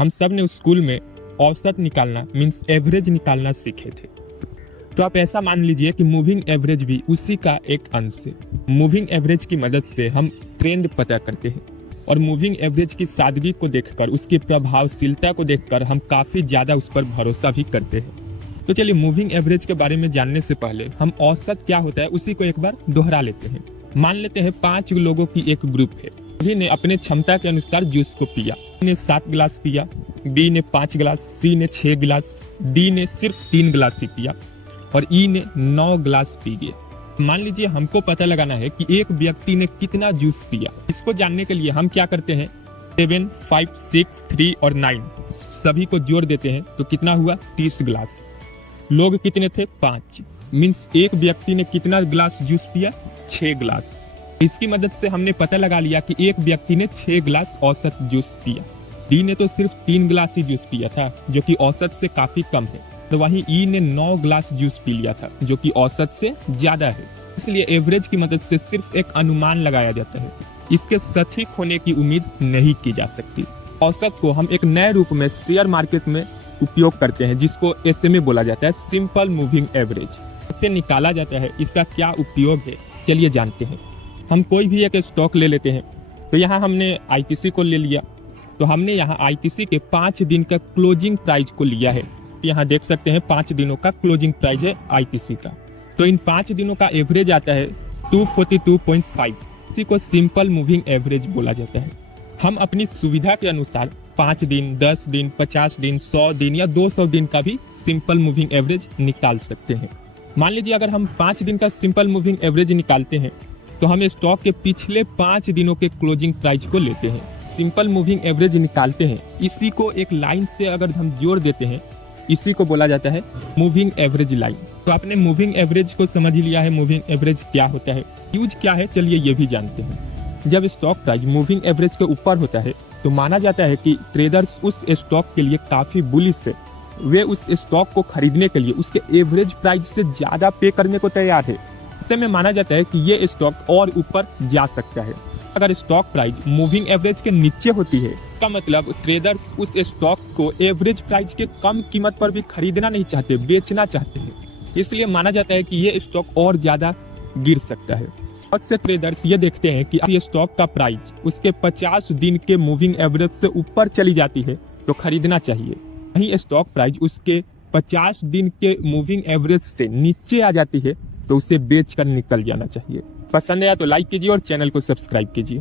हम सब ने उस स्कूल में औसत निकालना मीन्स एवरेज निकालना सीखे थे। तो आप ऐसा मान लीजिए कि मूविंग एवरेज भी उसी का एक अंश है। मूविंग एवरेज की मदद से हम ट्रेंड पता करते हैं और मूविंग एवरेज की सादगी को देखकर, उसकी प्रभावशीलता को देखकर हम काफी ज्यादा उस पर भरोसा भी करते हैं। तो चलिए मूविंग एवरेज के बारे में जानने से पहले हम औसत क्या होता है उसी को एक बार दोहरा लेते हैं। मान लेते हैं 5 लोगों की एक ग्रुप है। सभी ने अपने क्षमता के अनुसार जूस को पिया। ए ने 7 गिलास पिया, बी ने 5 गिलास, सी ने 6 गिलास, डी ने सिर्फ 3 गिलास ही पिया और ई ने 9 गिलास पी गए। मान लीजिए हमको पता लगाना है कि एक व्यक्ति ने कितना जूस पिया। इसको जानने के लिए हम क्या करते हैं, 7, 5, 6, 3 और 9 सभी को जोड़ देते हैं तो कितना हुआ 30 गिलास। लोग कितने थे 5, मीन्स एक व्यक्ति ने कितना गिलास जूस पिया 6 गिलास। इसकी मदद से हमने पता लगा लिया कि एक व्यक्ति ने 6 गिलास औसत जूस पिया। डी ने तो सिर्फ 3 गिलास ही जूस पिया था जो कि औसत से काफी कम है, तो वहीं ई ने 9 गिलास जूस पी लिया था जो कि औसत से ज्यादा है। इसलिए एवरेज की मदद से सिर्फ एक अनुमान लगाया जाता है, इसके सटीक होने की उम्मीद नहीं की जा सकती। औसत को हम एक नए रूप में शेयर मार्केट में उपयोग करते हैं जिसको SMA बोला जाता है, सिंपल मूविंग एवरेज। इसे निकाला जाता है, इसका क्या उपयोग है चलिए जानते हैं। हम कोई भी एक स्टॉक ले लेते हैं, तो यहाँ हमने ITC को ले लिया, तो हमने यहाँ ITC के 5 दिन का क्लोजिंग प्राइस को लिया है। यहाँ देख सकते हैं 5 दिनों का क्लोजिंग प्राइस है ITC का। तो इन 5 दिनों का एवरेज आता है 242.5। इसी को सिंपल मूविंग एवरेज बोला जाता है। हम अपनी सुविधा के अनुसार 5 दिन, 10 दिन, 50 दिन, 100 दिन या 200 दिन का भी सिंपल मूविंग एवरेज निकाल सकते हैं। मान लीजिए अगर हम 5 दिन का सिंपल मूविंग एवरेज निकालते हैं तो हम स्टॉक के पिछले 5 दिनों के क्लोजिंग प्राइस को लेते हैं, सिंपल मूविंग एवरेज निकालते हैं। इसी को एक लाइन से अगर हम जोड़ देते हैं, इसी को बोला जाता है मूविंग एवरेज लाइन। तो आपने मूविंग एवरेज को समझ लिया है, मूविंग एवरेज क्या होता है, यूज क्या है, चलिए ये भी जानते हैं। जब स्टॉक प्राइस मूविंग एवरेज के ऊपर होता है तो माना जाता है कि ट्रेडर्स उस स्टॉक के लिए काफी बुलिश है, वे उस स्टॉक को खरीदने के लिए उसके एवरेज प्राइस से ज्यादा पे करने को तैयार है। ऐसे में माना जाता है कि ये स्टॉक और ऊपर जा सकता है। अगर स्टॉक प्राइस मूविंग एवरेज के नीचे होती है का मतलब ट्रेडर्स उस स्टॉक को एवरेज प्राइस के कम कीमत पर भी खरीदना नहीं चाहते, बेचना चाहते हैं। इसलिए माना जाता है कि ये स्टॉक और ज्यादा गिर सकता है। बहुत से ट्रेडर्स ये देखते हैं कि ये स्टॉक का प्राइस उसके 50 दिन के मूविंग एवरेज से ऊपर चली जाती है तो खरीदना चाहिए। वहीं स्टॉक प्राइस उसके 50 दिन के मूविंग एवरेज से नीचे आ जाती है तो उसे बेचकर निकल जाना चाहिए। पसंद आया तो लाइक कीजिए और चैनल को सब्सक्राइब कीजिए।